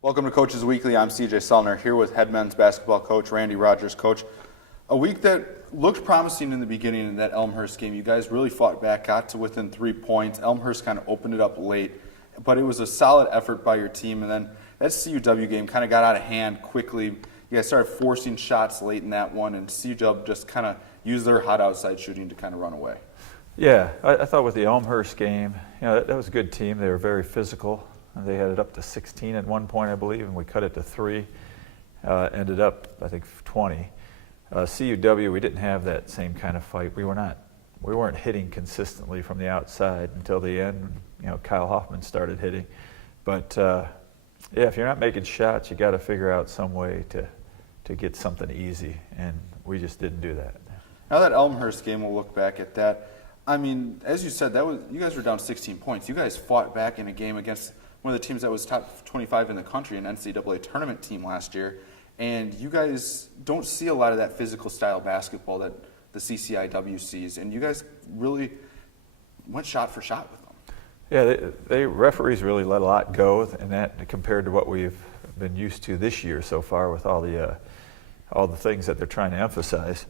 Welcome to Coaches Weekly. I'm CJ Sellner here with head men's basketball coach Randy Rogers. Coach, a week that looked promising in the beginning in that Elmhurst game. You guys really fought back, got to within 3 points. Elmhurst kind of opened it up late, but it was a solid effort by your team. And then that CUW game kind of got out of hand quickly. You guys started forcing shots late in that one, and CUW just kind of used their hot outside shooting to kind of run away. Yeah, I thought with the Elmhurst game, that was a good team. They were very physical. They had it up to 16 at one point, I believe, and we cut it to 3. Ended up, I think, 20. CUW, we didn't have that same kind of fight. We weren't hitting consistently from the outside until the end. Kyle Hoffman started hitting. But yeah, if you're not making shots, you got to figure out some way to get something easy, and we just didn't do that. Now that Elmhurst game, we'll look back at that. I mean, as you said, you guys were down 16 points. You guys fought back in a game against one of the teams that was top 25 in the country, an NCAA tournament team last year, and you guys don't see a lot of that physical style basketball that the CCIW sees, and you guys really went shot for shot with them. Yeah, they referees really let a lot go in that compared to what we've been used to this year so far with all the things that they're trying to emphasize.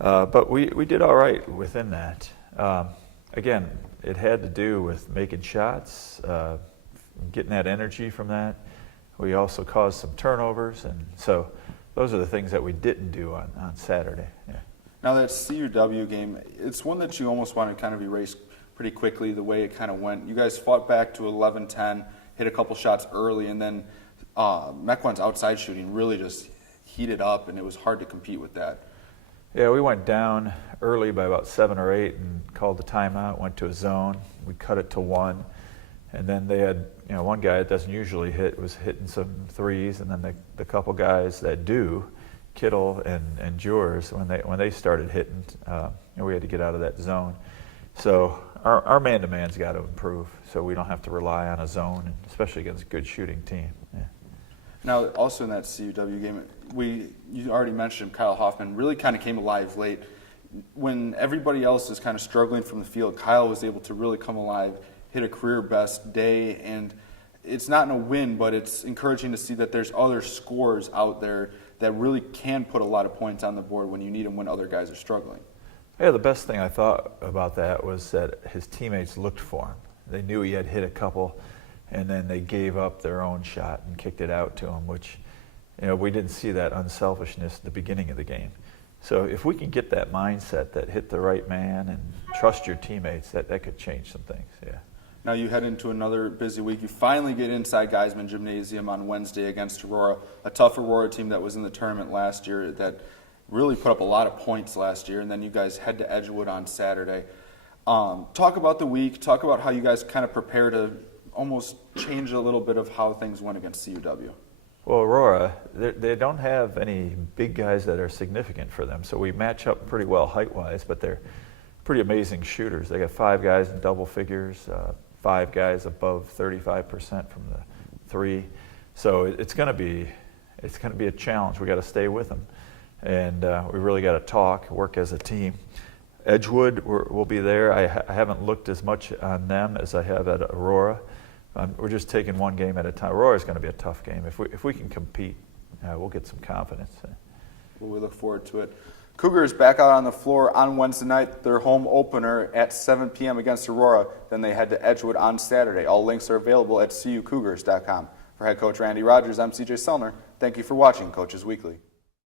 But we did all right within that. Again, it had to do with making shots, getting that energy from that. We also caused some turnovers, and so those are the things that we didn't do on Saturday. Yeah. Now that CUW game, it's one that you almost want to kind of erase pretty quickly the way it kind of went. You guys fought back to 11-10, hit a couple shots early, and then Mequon's outside shooting really just heated up, and it was hard to compete with that. Yeah, we went down early by about 7 or 8 and called the timeout, went to a zone. We cut it to 1. And then they had, one guy that doesn't usually hit was hitting some threes, and then the couple guys that do, Kittle and Jures, when they started hitting, we had to get out of that zone. So our man-to-man's got to improve, so we don't have to rely on a zone, and especially against a good shooting team. Yeah. Now, also in that CUW game, you already mentioned Kyle Hoffman really kind of came alive late. When everybody else is kind of struggling from the field, Kyle was able to really come alive, hit a career best day, and it's not in a win, but it's encouraging to see that there's other scorers out there that really can put a lot of points on the board when you need them when other guys are struggling. Yeah, the best thing I thought about that was that his teammates looked for him. They knew he had hit a couple, and then they gave up their own shot and kicked it out to him, which we didn't see that unselfishness at the beginning of the game. So if we can get that mindset that hit the right man and trust your teammates, that could change some things, yeah. Now you head into another busy week. You finally get inside Geisman Gymnasium on Wednesday against Aurora, a tough Aurora team that was in the tournament last year that really put up a lot of points last year, and then you guys head to Edgewood on Saturday. Talk about the week. Talk about how you guys kind of prepare to almost change a little bit of how things went against CUW. Well, Aurora, they don't have any big guys that are significant for them, so we match up pretty well height-wise, but they're pretty amazing shooters. They got 5 guys in double figures, 5 guys above 35% from the 3. So it's going to be a challenge. We got to stay with them, and we really got to talk, work as a team. Edgewood, we'll be there. I haven't looked as much on them as I have at Aurora. We're just taking one game at a time. Aurora is going to be a tough game. If we can compete, we'll get some confidence. Well, we look forward to it. Cougars back out on the floor on Wednesday night, their home opener at 7 p.m. against Aurora. Then they head to Edgewood on Saturday. All links are available at cucougars.com. For head coach Randy Rogers, I'm CJ Sellner. Thank you for watching Coaches Weekly.